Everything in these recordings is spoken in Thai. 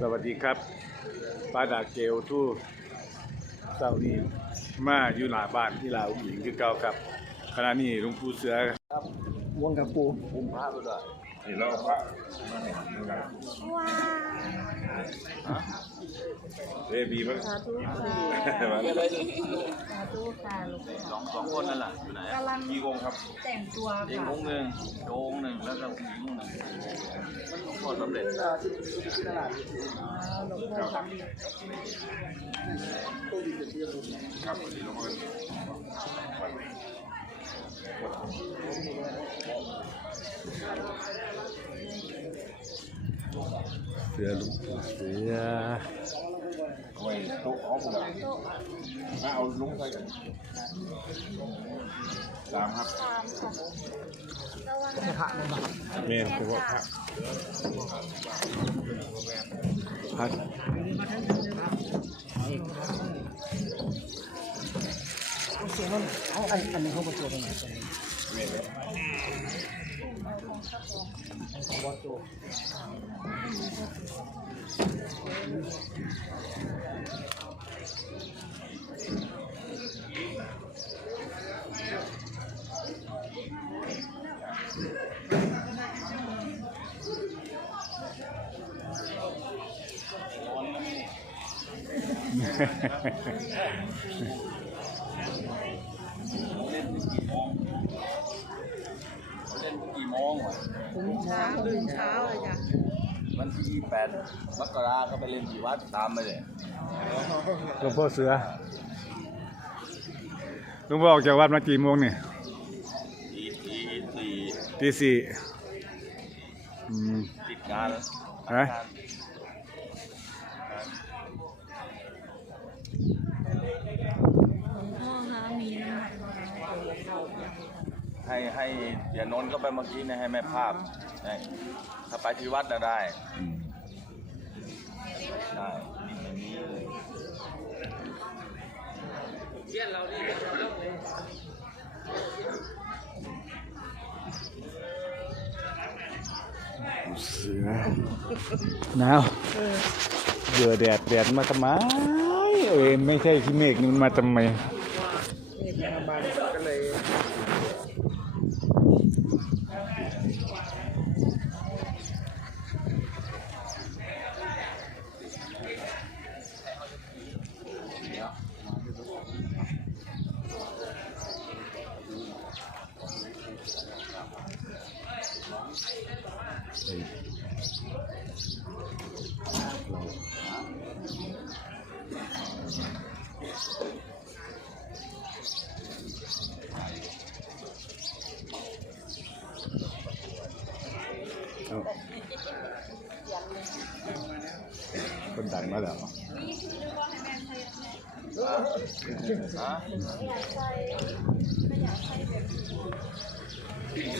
สวัสดีครับป้าดาเกลทู่เจ้านี่มาอยู่หน้าบ้านที่ลาวหญิงคือเก่าครับขณะนี้หลุงปู่เสือวงกับปูคุมพระไปด้วย นี่เราพระว้าเอบีมั้งสาธุค่ะสาธุค่ะลูกสองสองคนนั่นแหละอยู่ไหนกำลัง กี่วงครับแต่งตัวเองค่ะองค์หนึ่งโจงหนึ่งแล้วก็ผู้หญิงหนึ่งมันก็สำเร็จอ๋อหลวงพ่อสำเร็จครับวันนี้เรามาเสือหลุงปู่เสือไว้โต๊ะเอาผมถ้าเอาลุงใส่กันสามครับตามค่ะระวังกระทะในบ้านเมนคือว่าพระพระเอาเสียงนั่นเอาอันอันนี้เขาประตัวตรงไหนตรงนี้ ของวัดโตเล่นกี่โมง วะเช้าตื่นเช้าเลยจ้ะวันที่ยี่แปดมกราก็ไปเล่นที่วัดตามไปเลยหลวงพ่อเสือหลวงพ่อออกจากวัดมากี่โมงเนี่ยทีทีสี่ตีสี่อืมติดงานฮะ หลวงพ่อคะมีน้ำ ให้ให้เดี๋ยวนนท์ก็ไปเมื่อกี้เนี่ยให้แม่ภาพให้ถ้าไปที่วัดน่ะได้ได้นี่ไม่มีเลยเสือหนาวเบื่อแดดแดดมาทำไมเอ้ยไม่ใช่ที่เมฆนี่มันมาทำไม นี่แกมาบ้าน มาแล้ว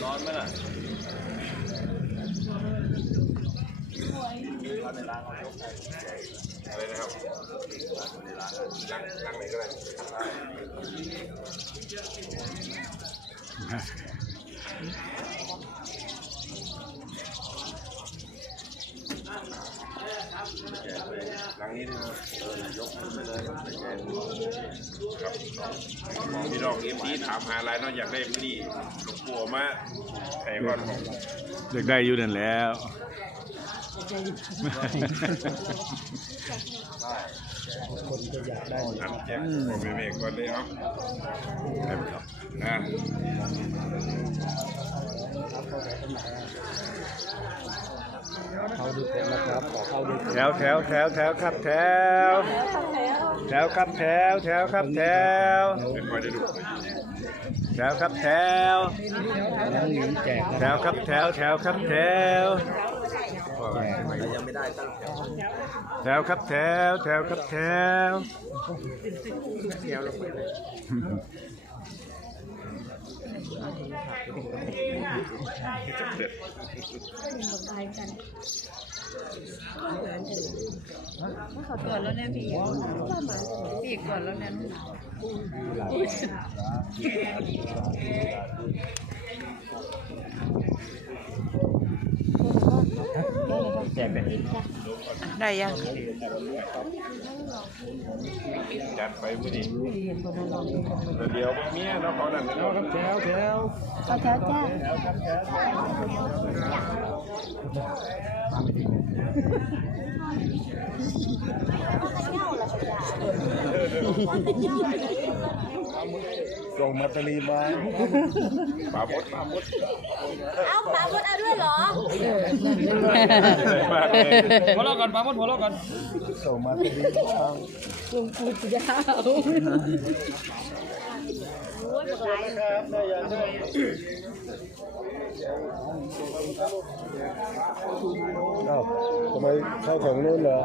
ร้อนไหมล่ะในร้านเขายกอะไรนะครับในร้านนั่งนั่งไหนก็ได้ นั่งนี้ดีกว่าเออยกขึ้นไปเลยไปแจกของพี่น้องเอฟซีถามหาอะไรนาะอยากได้มื้อนี้หลวงปู่มาแต่ก่อนของอยากได้อยู่นั่นแล้ว คนจะอยากได้อันแจกของเมฆก่อนเลยเอานะ ครับ เขาดูก่อนะครับขอเข้าดูแถวแถวแถวแถวครับแถวแถวครับแถวแถวครับแถวแถวครับแถวน้องหญิงแจกแถวครับแถวแถวครับแถวยังไม่ได้ตั้งแถวแถวครับแถวแถวลงไปเลย ครับแถวเมื่อเขาตรวจแล้วเนี่ยพี่พี่ตรวจแล้วเนี่ย แจกเลยได้ยังจัดไปมื้อนี้เดี๋ยวเมียเนาะเขานั่นเนาะแถวแถวเอาแถวจ้า ส่งมาตรีบายปลาบดปลาบดเอาปลาบดเอาด้วยเหรอมากเลยหัวเราะกันปาหมดหัวเราะกันส่งมาตรีบายลุงกูจะยาวเอ้าทำไมเข้าของนู้นเหรอ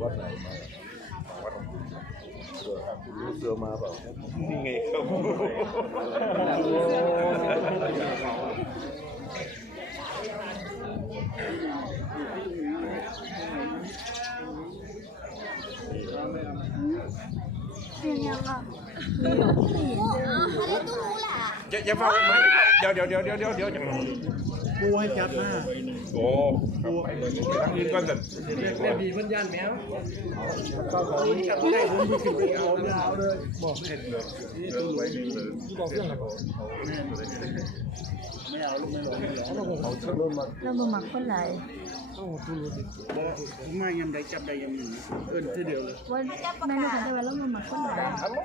วัดไหนมาวัดเสือครับคุณรู้เสือมาเปล่านี่ไงครับอ อย่าอย่าฟังไหมเดี๋ยวเดี๋ยวเดี๋ยวเดี๋ยวเดี๋ยวเดี๋ยวจังปูให้จับหน้าโอ้ครับไปเลยไปทางอื่นก่อนเถอะแม่บีพันยันแมวก็ขอจับได้ผมไปขึ้นไปเอาเลยเอาเลยบอกไม่เห็นเลยบอกเรื่องอะไรไม่ เอาลูกไม่ลงไม่ลงเขาเขาเชื่อมมาเรามาหมักคนหลายต้องทุรดิไม่ยังได้จับได้ยังมีเอิ้นทีเดียวเลยว่าแม่ลูกกันได้ว่าเรามาหมักคนไหลายไม่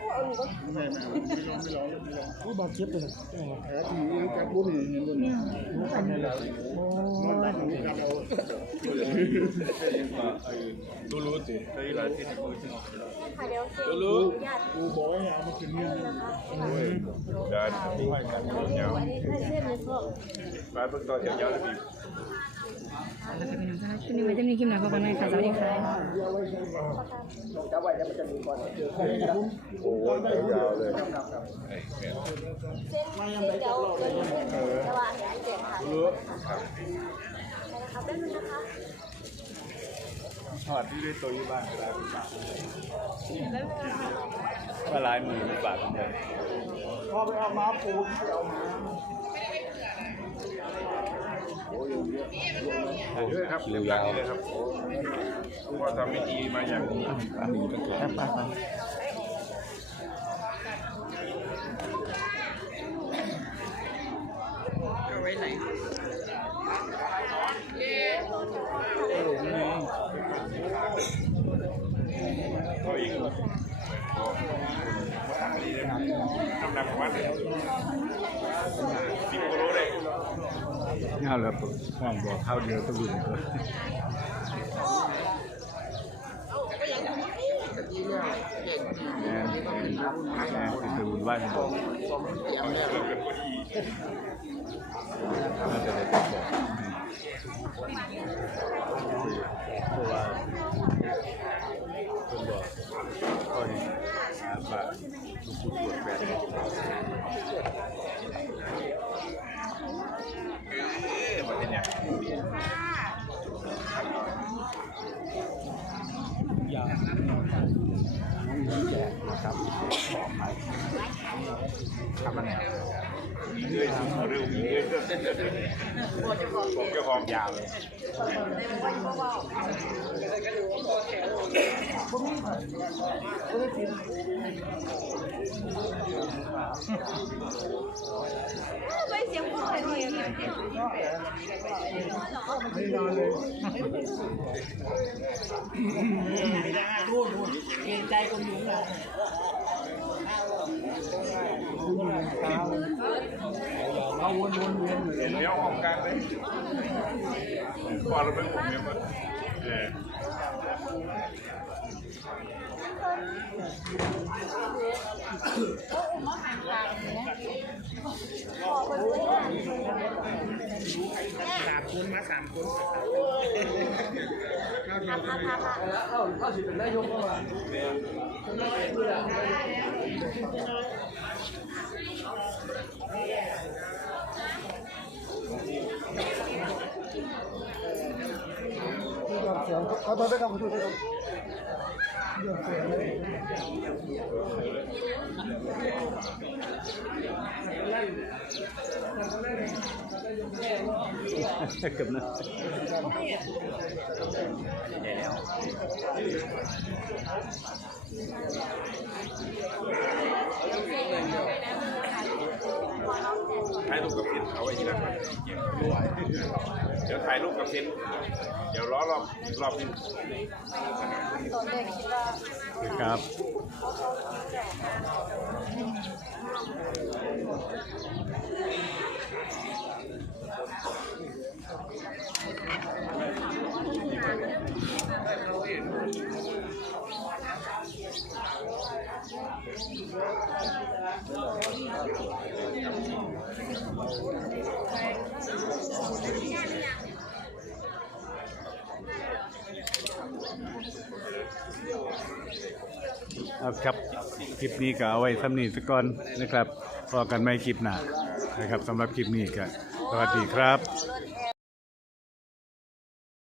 ไม่ไม่ลองไม่ลองไม่ลองผู้บาดเจ็บเลยแผลที่ยังจับบุ้นเห็นบุ้นเนี่ยรู้กันเลยโอ้ยดูรู้สิได้หลาย ที่ค่ะเดี๋ยวสิดูรู้กูบอกให้เอามาขึ้นเงินโอ้ยเดินให้กันยาวเส้นเลยพ่อๆไปเพิ่งต่อยาวๆแล้วดีเราจะเป็นน้ำค่ะช่วงนี้ไม่จะมีคลิปหนาพบกันใหม่ค่ะสวัสดีค่ะโอ้ยยาวๆเลยเส้นเดี๋ยวจะวางแผนเจ็บค่ะ รู้นะคะแป๊บนึงนะคะทอดที่ด้วยตัวอยู่บ้านก็ได้ว่าลายมือหรือเปล่าคุณยายพอไปเอามาปูเอามาเยอะครับเร็วยาวเลยครับพอทำพิธีมาอย่างนี้ อันนี้ก็แค่ปลา ก็อีกน้ำห นักประมาณสิบกิโลเลยเงาแล้วห้องบอกเข้าเดียวต้องบุญเลยแม่แม่แม่คือบุญไหว้ของน่าจะได้บอกเพราะว่าคนบอกก็เห็นหาพระผู้ปวดแปด เอ๊ะมันเป็นอย่าง ทำมันเนี่ยเรื่อยๆเร็วๆเรื่อยๆผมจ้าของยาวเลยไม่เสียงพ่ อเลยเลี้ยวห้องกลางเลยพอเราเป็นผมเนี่ยมันเออ สามคนมาสามคนค่ะเขาตอนได้ครับขอโทษครับเกือบนะ ถ่ายรูปกับเซนเอาไว้ที่หลังก่นเดี๋ยวถ่ายรูปกับเซนเดี๋ยวล้อรอบรอบนึงตอนแรกคิดว่าครับ เอาครับคลิปนี้ก็เอาไว้ทำนี้สักก่อนนะครับพอกันไม่คลิปหน้านะครับสำหรับคลิปนี้ก็สวัสดีครับ